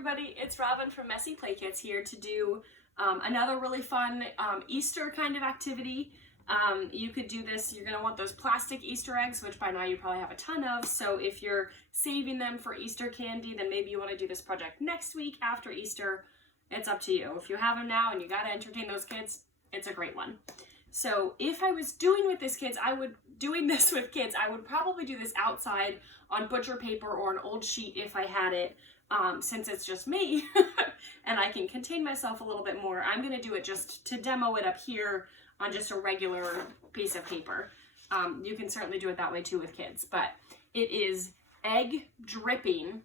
everybody, it's Robin from Messy Play Kits here to do another really fun Easter kind of activity. You could do this, you're going to want those plastic Easter eggs, which by now you probably have a ton of, so if you're saving them for Easter candy, then maybe you want to do this project next week after Easter. It's up to you. If you have them now and you got to entertain those kids, it's a great one. So if I was doing this with kids, I would probably do this outside on butcher paper or an old sheet if I had it, since it's just me and I can contain myself a little bit more. I'm going to do it just to demo it up here on just a regular piece of paper. You can certainly do it that way too with kids, but it is egg dripping,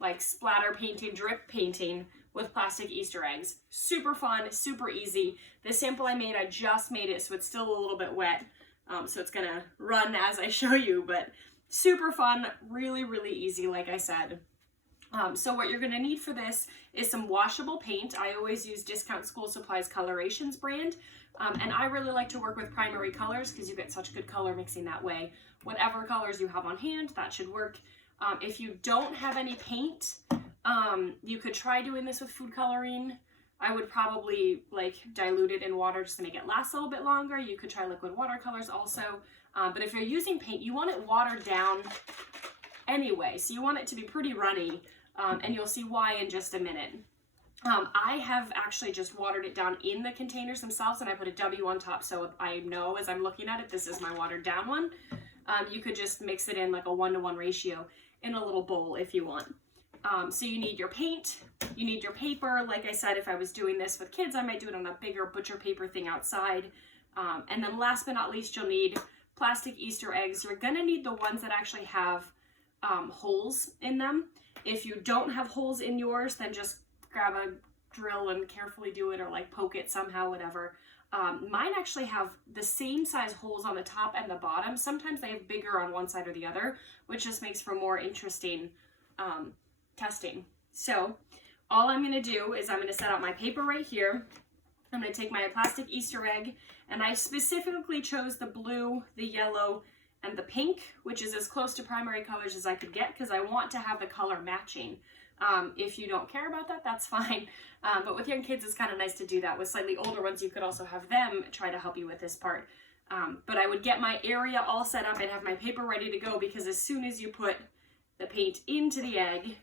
like splatter painting, drip painting with plastic Easter eggs. Super fun, super easy. The sample I made, I just made it, so it's still a little bit wet. So it's gonna run as I show you, but super fun, really, really easy, like I said. So what you're gonna need for this is some washable paint. I always use Discount School Supplies Colorations brand. And I really like to work with primary colors because you get such good color mixing that way. Whatever colors you have on hand, that should work. If you don't have any paint, you could try doing this with food coloring. I would probably like dilute it in water just to make it last a little bit longer. You could try liquid watercolors also. But if you're using paint, you want it watered down anyway. So you want it to be pretty runny, and you'll see why in just a minute. I have actually just watered it down in the containers themselves, and I put a W on top so I know as I'm looking at it, this is my watered down one. You could just mix it in like a 1-to-1 ratio in a little bowl if you want. So you need your paint, you need your paper. Like I said, if I was doing this with kids, I might do it on a bigger butcher paper thing outside. And then last but not least, you'll need plastic Easter eggs. You're gonna need the ones that actually have holes in them. If you don't have holes in yours, then just grab a drill and carefully do it, or like poke it somehow, whatever. Mine actually have the same size holes on the top and the bottom. Sometimes they have bigger on one side or the other, which just makes for more interesting testing. So all I'm going to do is I'm going to set out my paper right here. I'm going to take my plastic Easter egg, and I specifically chose the blue, the yellow, and the pink, which is as close to primary colors as I could get because I want to have the color matching. If you don't care about that, that's fine. But with young kids, it's kind of nice to do that. With slightly older ones, you could also have them try to help you with this part. But I would get my area all set up and have my paper ready to go, because as soon as you put the paint into the egg,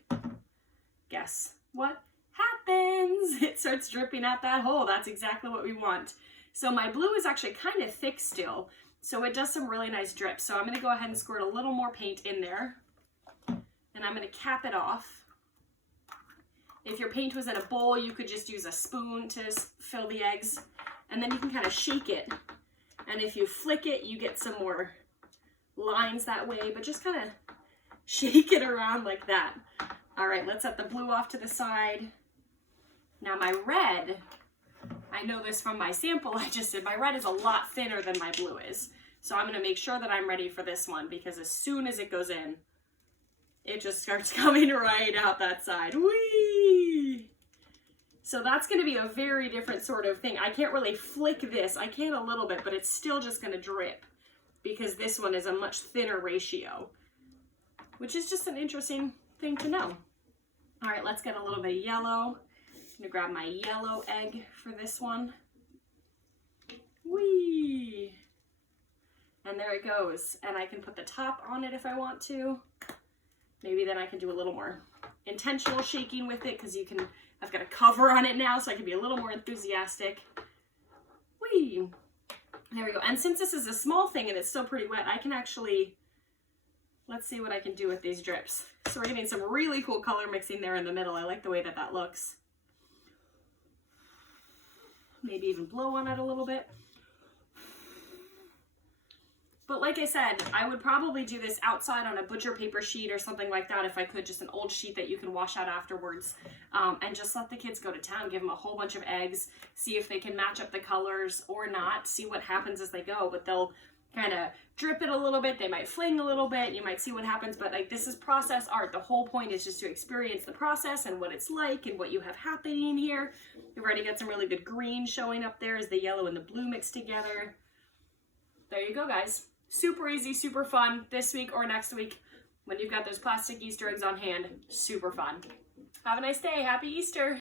guess what happens? It starts dripping out that hole. That's exactly what we want. So my blue is actually kind of thick still, so it does some really nice drips. So I'm going to go ahead and squirt a little more paint in there, and I'm going to cap it off. If your paint was in a bowl, you could just use a spoon to fill the eggs, and then you can kind of shake it. And if you flick it, you get some more lines that way, but just kind of shake it around like that. All right, let's set the blue off to the side. Now my red, I know this from my sample I just did, my red is a lot thinner than my blue is. So I'm gonna make sure that I'm ready for this one, because as soon as it goes in, it just starts coming right out that side. Whee! So that's gonna be a very different sort of thing. I can't really flick this. I can a little bit, but it's still just gonna drip because this one is a much thinner ratio, which is just an interesting thing to know. All right, let's get a little bit of yellow. I'm gonna grab my yellow egg for this one. Whee! And there it goes. And I can put the top on it if I want to. Maybe then I can do a little more intentional shaking with it, because I've got a cover on it now, so I can be a little more enthusiastic. Whee! There we go. And since this is a small thing and it's still pretty wet, I can actually, let's see what I can do with these drips. So we're getting some really cool color mixing there in the middle. I like the way that that looks. Maybe even blow on it a little bit. But like I said, I would probably do this outside on a butcher paper sheet or something like that if I could, just an old sheet that you can wash out afterwards, and just let the kids go to town. Give them a whole bunch of eggs, see if they can match up the colors or not, see what happens as they go. But they'll kind of drip it a little bit, they might fling a little bit, you might see what happens, but like, this is process art. The whole point is just to experience the process and what it's like and what you have happening here. We've already got some really good green showing up there as the yellow and the blue mix together. There you go, guys. Super easy, super fun this week or next week. when you've got those plastic Easter eggs on hand, super fun. Have a nice day. Happy Easter.